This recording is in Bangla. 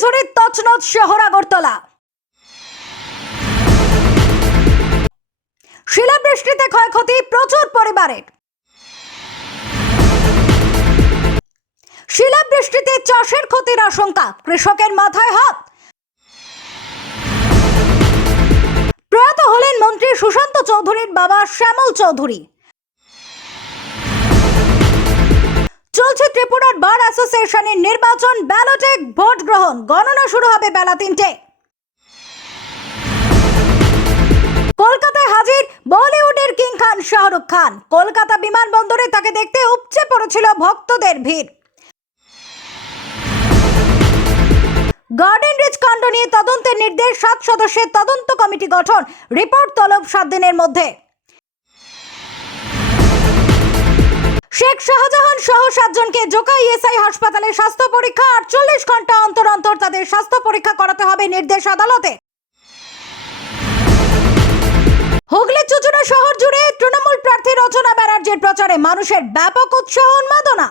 ঘূর্ণিঝড়ে তছনছ শহর আগরতলা। শিলাবৃষ্টিতে ক্ষয়ক্ষতি প্রচুর পরিবারের। শিলাবৃষ্টিতে চাষের ক্ষতির আশঙ্কা, কৃষকের মাথায় হাত। প্রয়াত হলেন মন্ত্রী সুশান্ত চৌধুরীর বাবা শ্যামল চৌধুরী। চলছে ত্রিপুরার বার অ্যাসোসিয়েশনের নির্বাচন, ব্যালটে ভোট গ্রহণ, গণনা শুরু হবে বেলা 3টে। কলকাতায় হাজির বলিউডের কিং খান শাহরুখ খান। কলকাতা বিমানবন্দরে তাকে দেখতে উপচে পড়েছিল ভক্তদের ভিড়। গার্ডেন রিচ কাণ্ড নিয়ে তদন্তের নির্দেশ, 7 সদস্যের তদন্ত কমিটি গঠন, রিপোর্ট তলব 7 দিনের মধ্যে। শেখ শাহজাহান সহ 7 জনকে জোকাই ইএসআই হাসপাতালে স্বাস্থ্য পরীক্ষা, 48 ঘন্টা অন্তর অন্তর তাদের স্বাস্থ্য পরীক্ষা করাতে হবে, নির্দেশ আদালতে। হুগলি চুচুড়া শহর জুড়ে তৃণমূল প্রার্থী রচনা ব্যানার্জির প্রচারে মানুষের ব্যাপক উৎসাহ উন্মাদনা।